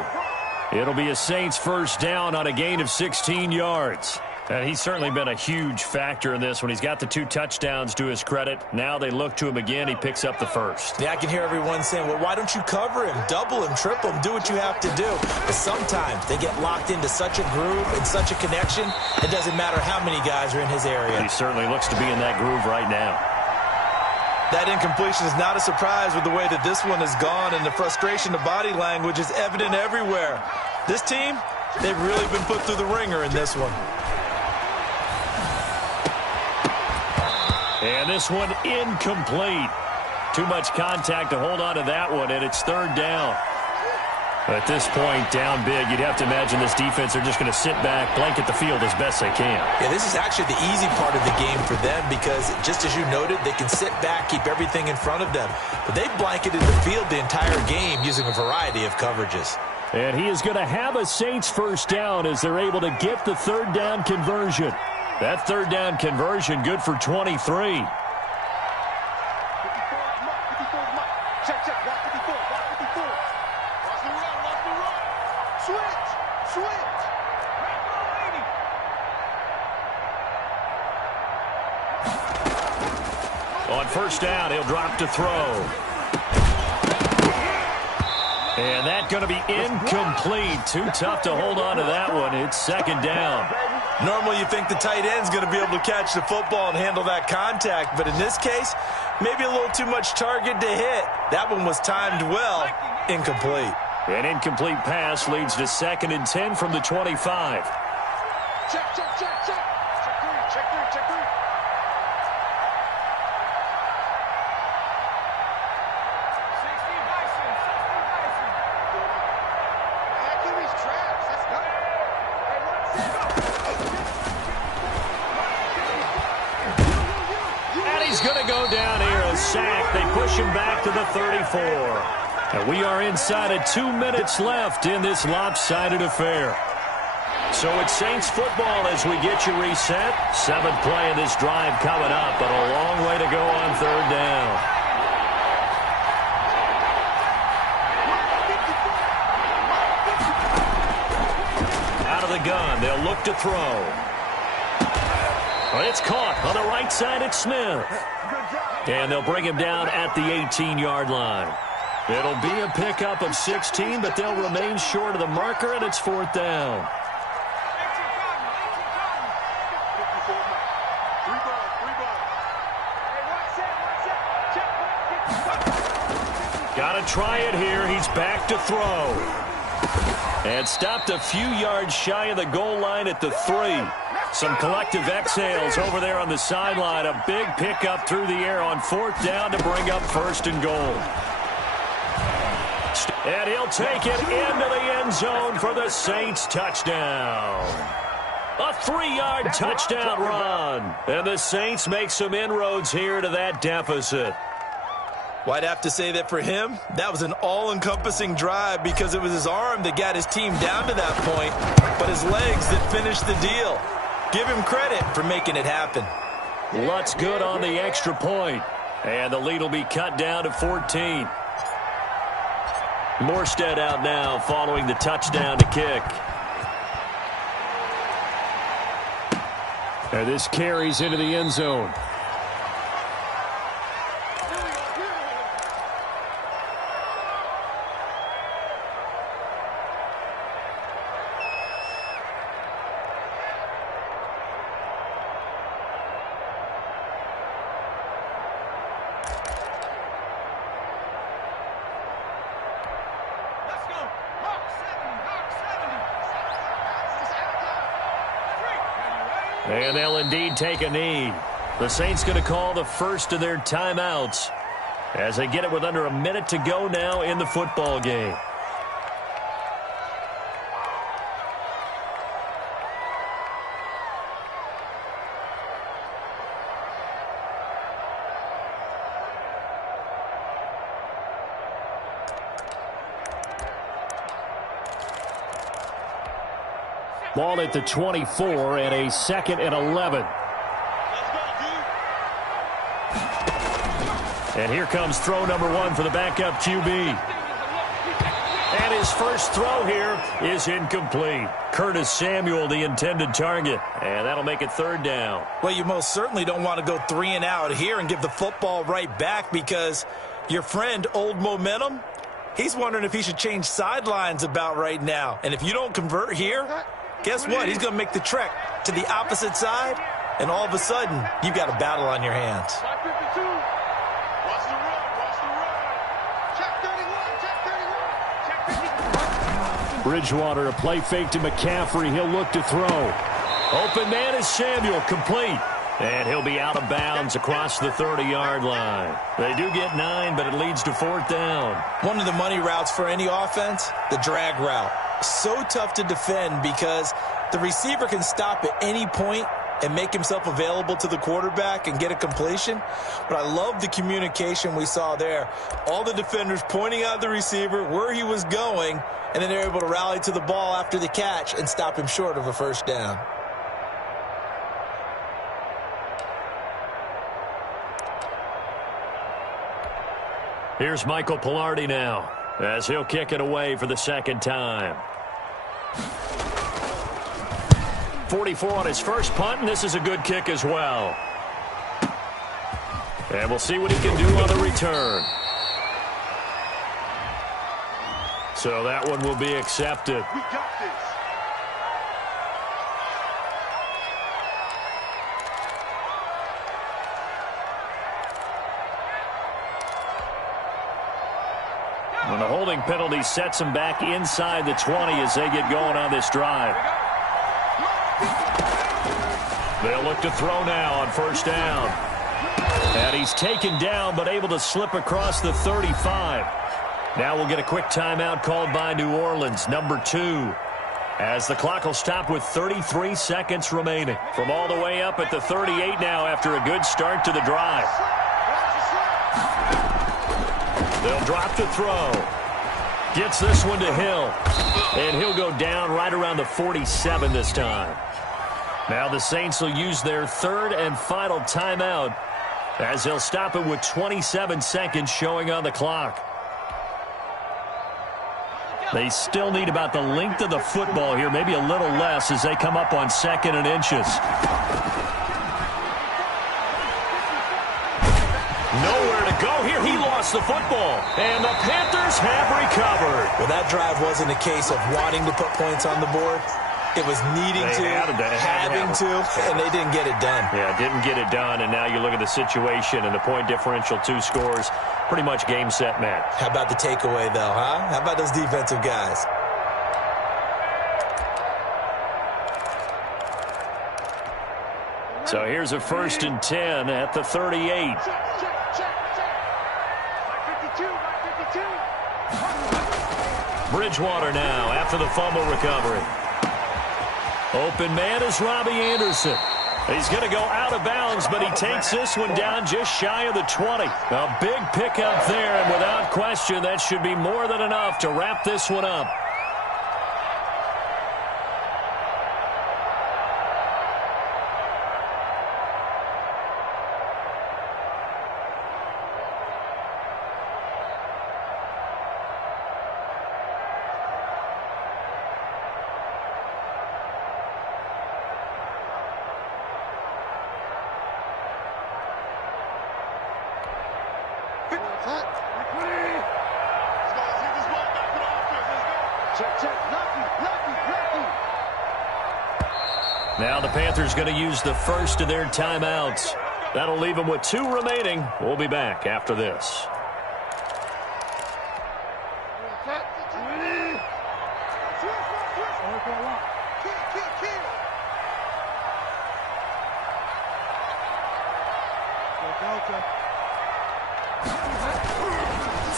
It'll be a Saints first down on a gain of 16 yards. And he's certainly been a huge factor in this when he's got the 2 touchdowns to his credit. Now they look to him again. He picks up the first. Yeah, I can hear everyone saying, well, why don't you cover him, double him, triple him, do what you have to do. But sometimes they get locked into such a groove and such a connection, it doesn't matter how many guys are in his area. He certainly looks to be in that groove right now. That incompletion is not a surprise with the way that this one has gone, and the frustration, the body language is evident everywhere. This team, they've really been put through the ringer in this one. And this one incomplete. Too much contact to hold on to that one, and it's 3rd down. At this point, down big, you'd have to imagine this defense are just going to sit back, blanket the field as best they can. Yeah, this is actually the easy part of the game for them because, just as you noted, they can sit back, keep everything in front of them. But they've blanketed the field the entire game using a variety of coverages. And he is going to have a Saints first down as they're able to get the 3rd down conversion. That 3rd down conversion good for 23. On first down, he'll drop to throw. And that's going to be incomplete. Too tough to hold on to that one. It's 2nd down. Normally you think the tight end's going to be able to catch the football and handle that contact, but in this case, maybe a little too much target to hit. That one was timed well. Incomplete. An incomplete pass leads to 2nd and 10 from the 25. Check, check, check, check. Check 3, check 3, check 3. Going to go down here, a sack. They push him back to the 34. And we are inside of 2 minutes left in this lopsided affair. So it's Saints football as we get you reset. 7th play of this drive coming up, but a long way to go on 3rd down. look to throw. It's caught on the right side. It's Smith. And they'll bring him down at the 18-yard line. It'll be a pickup of 16, but they'll remain short of the marker, and it's 4th down. Got to try it here. He's back to throw. And stopped a few yards shy of the goal line at the 3. Some collective exhales over there on the sideline. A big pickup through the air on 4th down to bring up 1st and goal. And he'll take it into the end zone for the Saints touchdown. A 3-yard touchdown run. And the Saints make some inroads here to that deficit. Well, I'd have to say that for him, that was an all-encompassing drive because it was his arm that got his team down to that point, but his legs that finished the deal. Give him credit for making it happen. Lutz good on the extra point. And the lead will be cut down to 14. Morstead out now following the touchdown to kick. And this carries into the end zone. And they'll indeed take a knee. The Saints going to call the first of their timeouts as they get it with under a minute to go now in the football game. Ball at the 24 and a 2nd and 11. And here comes throw number 1 for the backup QB. And his first throw here is incomplete. Curtis Samuel, the intended target. And that'll make it 3rd down. Well, you most certainly don't want to go 3 and out here and give the football right back because your friend, Old Momentum, he's wondering if he should change sidelines about right now. And if you don't convert here, guess what? He's going to make the trek to the opposite side, and all of a sudden, you've got a battle on your hands. Bridgewater, a play fake to McCaffrey. He'll look to throw. Open man is Samuel, complete. And he'll be out of bounds across the 30-yard line. They do get 9, but it leads to 4th down. One of the money routes for any offense, the drag route. So tough to defend because the receiver can stop at any point and make himself available to the quarterback and get a completion. But I love the communication we saw there. All the defenders pointing out the receiver, where he was going, and then they're able to rally to the ball after the catch and stop him short of a 1st down. Here's Michael Pilardi now as he'll kick it away for the 2nd time. 44 on his first punt, and this is a good kick as well. And we'll see what he can do on the return. So that one will be accepted. We got this. When the holding penalty sets them back inside the 20 as they get going on this drive. They'll look to throw now on 1st down. And he's taken down but able to slip across the 35. Now we'll get a quick timeout called by New Orleans, number 2. As the clock will stop with 33 seconds remaining. From all the way up at the 38 now after a good start to the drive. They'll drop to throw. Gets this one to Hill. And he'll go down right around the 47 this time. Now the Saints will use their 3rd and final timeout as they'll stop it with 27 seconds showing on the clock. They still need about the length of the football here, maybe a little less as they come up on 2nd and inches. Nowhere to go here. He lost the football. And the Panthers have recovered. Well, that drive wasn't a case of wanting to put points on the board. It was needing having to, and they didn't get it done. Yeah, didn't get it done, and now you look at the situation and the point differential, 2 scores, pretty much game, set, match. How about the takeaway, though, huh? How about those defensive guys? So here's a 1st and 10 at the 38. Bridgewater now after the fumble recovery. Open man is Robbie Anderson. He's going to go out of bounds, but he takes this one down just shy of the 20. A big pickup there, and without question, that should be more than enough to wrap this one up. Now the Panthers going to use the first of their timeouts. That'll leave them with 2 remaining. We'll be back after this.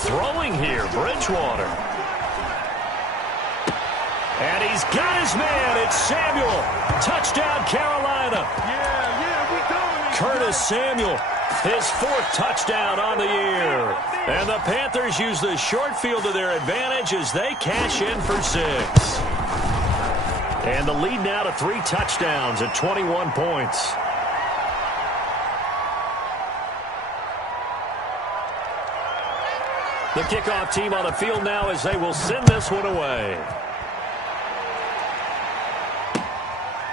Throwing here, Bridgewater. And he's got his man. It's Samuel. Touchdown, Carolina. Curtis Samuel, his 4th touchdown on the year. And the Panthers use the short field to their advantage as they cash in for 6. And the lead now to 3 touchdowns at 21 points. The kickoff team on the field now as they will send this one away.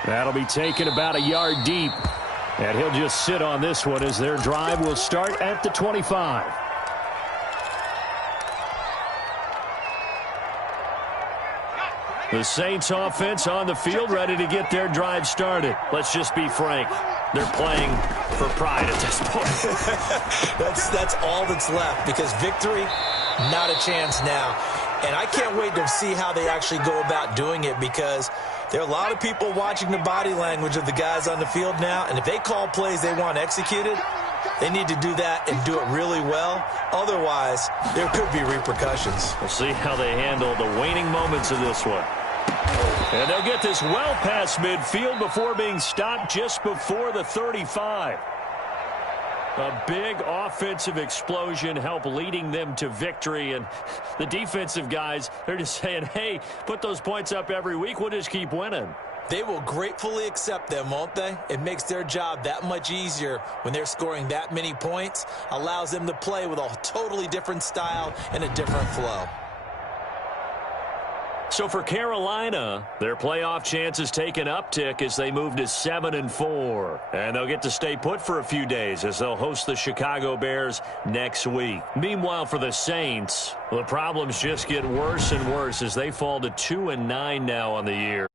That'll be taken about a yard deep. And he'll just sit on this one as their drive will start at the 25. The Saints offense on the field ready to get their drive started. Let's just be frank. They're playing for pride at this point. That's all that's left, because victory, not a chance now. And I can't wait to see how they actually go about doing it, because there are a lot of people watching the body language of the guys on the field now, and if they call plays they want executed, they need to do that and do it really well. Otherwise, there could be repercussions. We'll see how they handle the waning moments of this one. And they'll get this well past midfield before being stopped just before the 35. A big offensive explosion helped leading them to victory. And the defensive guys, they're just saying, hey, put those points up every week. We'll just keep winning. They will gratefully accept them, won't they? It makes their job that much easier when they're scoring that many points. Allows them to play with a totally different style and a different flow. So for Carolina, their playoff chances take an uptick as they move to 7-4. And they'll get to stay put for a few days as they'll host the Chicago Bears next week. Meanwhile, for the Saints, the problems just get worse and worse as they fall to 2-9 now on the year.